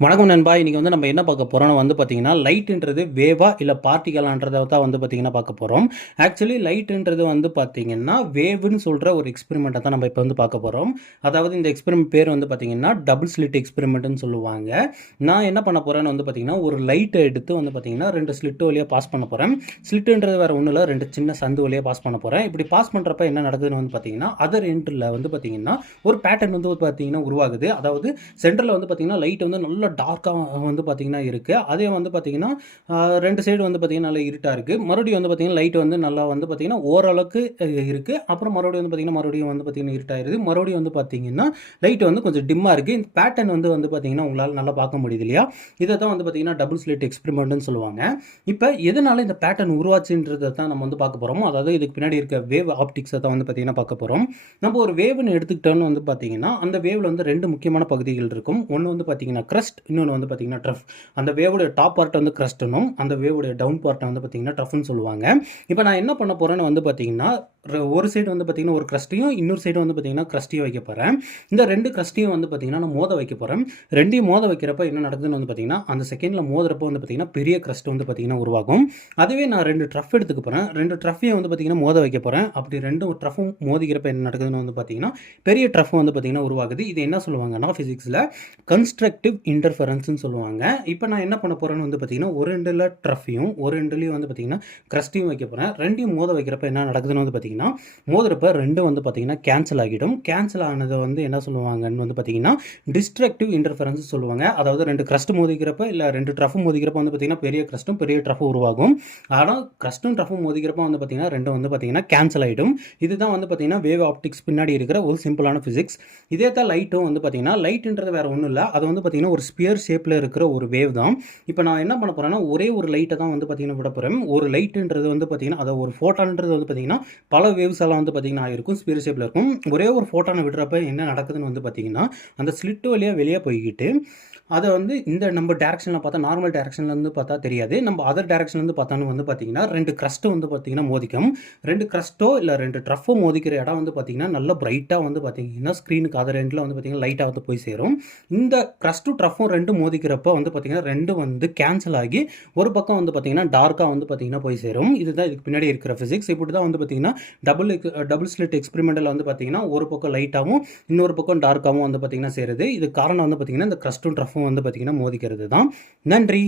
வணக்கம் நண்பா. இன்னைக்கு நம்ம என்ன பார்க்க போறோம்னு பார்த்தீங்கன்னா, லைட்ன்றது வேவா இல்ல பார்ட்டிகலான்றத தான் பார்த்தீங்கன்னா பார்க்க போறோம். ஆக்சுவலி லைட்ன்றது பார்த்தீங்கன்னா, வேவ்ன்னு சொல்ற ஒரு எக்ஸ்பெரிமெண்ட்ட தான் நம்ம இப்ப பார்க்க போறோம். அதாவது இந்த எக்ஸ்பெரிமெண்ட் பேர் பார்த்தீங்கன்னா, டபுள் ஸ்லிட் எக்ஸ்பெரிமெண்ட்ன்னு சொல்லுவாங்க. நான் என்ன பண்ண போறேன்னு பார்த்தீங்கன்னா, ஒரு லைட்ட எடுத்து பார்த்தீங்கன்னா, 2 ஸ்லிட் வழியா பாஸ் பண்ண போறேன். ஸ்லிட்ன்றது வேற ஒண்ணும் இல்ல, 2 சின்ன சந்து வழியா பாஸ் பண்ண போறேன். இப்படி பாஸ் பண்றப்ப என்ன நடக்குதுன்னு பார்த்தீங்கன்னா, அதர் எண்ட்ல பார்த்தீங்கன்னா, ஒரு பேட்டர்ன் பார்த்தீங்கன்னா உருவாகுது. அதாவது சென்டர்ல பார்த்தீங்கன்னா, லைட் நல்ல டார்க்கா பார்த்தீங்கன்னா இருக்கு. அதே பார்த்தீங்கன்னா 2 சைடு பார்த்தீங்கன்னா நல்லா இருட்டா இருக்கு. மறுபடியும் பார்த்தீங்கன்னா லைட் நல்லா பார்த்தீங்கன்னா ஓரளவுக்கு இருக்கு. அப்புறம் மறுபடியும் மறுபடியும் பார்த்தீங்கன்னா இருட்டாயிருது. மறுபடியும் பார்த்தீங்கன்னா லைட் கொஞ்சம் டிம்மா இருக்கு. இந்த பேட்டர்ன் பார்த்தீங்கன்னா உங்களால நல்லா பார்க்க முடியுது இல்லையா? இத தான் பார்த்தீங்கன்னா டபுள் ஸ்லிட் எக்ஸ்பெரிமெண்ட்னு சொல்லுவாங்க. இப்ப எதனால இந்த பேட்டர்ன் உருவாச்சுன்றத தான் நம்ம பார்க்க போறோம். அதாவது இதுக்கு பின்னாடி இருக்க வேவ் ஆப்டிக்ஸ தான் பார்த்தீங்கன்னா பார்க்க போறோம். நம்ம ஒரு வேவ்னு எடுத்துக்கிட்டோம்னு பார்த்தீங்கன்னா, அந்த வேவ்ல 2 முக்கியமான பகுதிகள் இருக்கும். ஒண்ணு பார்த்தீங்கன்னா கிரஸ்ட், இன்னொன்று பார்த்தீங்கன்னா ட்ரஃப். அந்த வேவோட டாப் பார்ட் கிரஸ்ட்னும் அந்த வேவோட டவுன் பார்ட்டை பார்த்தீங்கன்னா ட்ரஃப்னு சொல்லுவாங்க. இப்போ நான் என்ன பண்ண போறேன்னு பார்த்தீங்கன்னா, ஒரு சைடு பார்த்தீங்கன்னா ஒரு கிரஸ்ட்டையும், இன்னொரு சைடு பார்த்தீங்கன்னா கிரஸ்ட்டையும் வைக்க போறேன். இந்த 2 கிரஸ்ட்டையும் பார்த்தீங்கன்னா நான் மோத வைக்க போறேன். 2யும் மோத வைக்கிறப்ப என்ன நடக்குதுன்னு பார்த்தீங்கன்னா, அந்த செகண்ட்ல மோதுறப்போ பார்த்தீங்கன்னா பெரிய கிரஸ்ட் பார்த்தீங்கன்னா உருவாகும். அதுவே நான் 2 ட்ரஃப் எடுத்துக்க போறேன். 2 ட்ரஃப்பையும் பார்த்தீங்கன்னா மோத வைக்க போறேன். அப்படி 2 ட்ரஃப்பும் மோதிக்கிறப்ப என்ன நடக்குதுன்னு பார்த்தீங்கன்னா, பெரிய ட்ரஃப் பார்த்தீங்கன்னா உருவாகுது. இது என்ன சொல்லுவாங்கன்னா பிசிக்ஸ்ல கன்ஸ்ட்ரக்டிவ் இன்டர்ஃபரன்ஸ்னு சொல்லுவாங்க. இப்போ நான் என்ன பண்ண போறேன்னு பார்த்தீங்கன்னா, ஒரு எண்டுல ட்ரஃப்பையும் ஒரு எண்டுலயும் பார்த்தீங்கன்னா கிரஸ்ட்டையும் வைக்க போறேன். 2யும் மோத வைக்கிறப்ப என்ன நடக்குதுன்னு பார்த்தீங்கன்னா, மோதுறப்ப 2 பார்த்தீங்கன்னா கேன்சல் ஆகிடும். கேன்சல் ஆனது என்ன சொல்லுவாங்கன்னு பார்த்தீங்கன்னா டிஸ்ட்ரக்டிவ் இன்டர்ஃபரன்ஸ் சொல்லுவாங்க. அதாவது 2 கிரஸ்ட் மோதிக்கிறப்ப இல்ல 2 ட்ரஃப் மோதிக்கிறப்ப பார்த்தீங்கன்னா பெரிய கிரஸ்ட்டும் பெரிய ட்ரஃப்பும் உருவாகும். ஆனா கிரஸ்ட்டும் ட்ரஃப்பும் மோதிக்கிறப்ப பார்த்தீங்கன்னா 2 பார்த்தீங்கன்னா கேன்சல் ஆகிடும். இதுதான் பார்த்தீங்கன்னா வேவ் ஆப்டிக்ஸ் பின்னாடி இருக்கிற ஒரு சிம்பிளான பிசிக்ஸ். இதே தான் லைட்டும் பார்த்தீங்கன்னா, லைட்ன்றது வேற ஒன்றும் இல்லை. அது பார்த்தீங்கன்னா ஒரு ஸ்பியர் ஷேப்பில் இருக்கிற ஒரு வேவ் தான். இப்போ நான் என்ன பண்ண போறேன்னா, ஒரே ஒரு லைட்டை தான் பார்த்தீங்கன்னா விட போறேன். ஒரு லைட்ன்றது பார்த்தீங்கன்னா, அதை ஒரு ஃபோட்டான்ன்றது பார்த்தீங்கன்னா பல வேவ்ஸ் எல்லாம் பார்த்தீங்கன்னா ஆயிருக்கும், ஸ்பியர் ஷேப்பில் இருக்கும். ஒரே ஒரு ஃபோட்டானை விடுறப்ப என்ன நடக்குதுன்னு பார்த்தீங்கன்னா, அந்த ஸ்லிட் வழியாக வெளியே போய்கிட்டு அதை இந்த நம்ம டேரக்ஷனில் பார்த்தா நார்மல் டேரக்ஷன்லேருந்து பார்த்தா தெரியாது. நம்ம அதர் டேரக்ஷன்லேருந்து பார்த்தாலும் பார்த்தீங்கன்னா 2 கிரஸ்ட்டு பார்த்தீங்கன்னா மோதிக்கும். 2 கிரஸ்ட்டோ இல்லை 2 ட்ரஃப்போ மோதிக்கிற இடம் பார்த்தீங்கன்னா நல்லா பிரைட்டாக பார்த்தீங்கன்னா ஸ்க்ரீனுக்கு அதர் எண்டில் பார்த்தீங்கன்னா லைட்டாக போய் சேரும். இந்த கிரஸ்ட்டும் ட்ரஃப்பும் 2 மோதிக்கிறப்போ பார்த்தீங்கன்னா 2 கேன்சல் ஆகி ஒரு பக்கம் பார்த்தீங்கன்னா டார்க்காக பார்த்தீங்கன்னா போய் சேரும். இதுதான் இதுக்கு பின்னாடி இருக்கிற ஃபிசிக்ஸ். இப்படி தான் பார்த்தீங்கன்னா டபுள் ஸ்லிட் எக்ஸ்பெரிமெண்டல் பார்த்தீங்கன்னா ஒரு பக்கம் லைட்டாகவும் இன்னொரு பக்கம் டார்க்காகவும் பார்த்தீங்கன்னா சேருது. இது காரணம் பார்த்தீங்கன்னா இந்த கிரஸ்ட்டும் ட்ரஃப்பும் பார்த்தீங்கன்னா மோதிக்கிறது தான். நன்றி.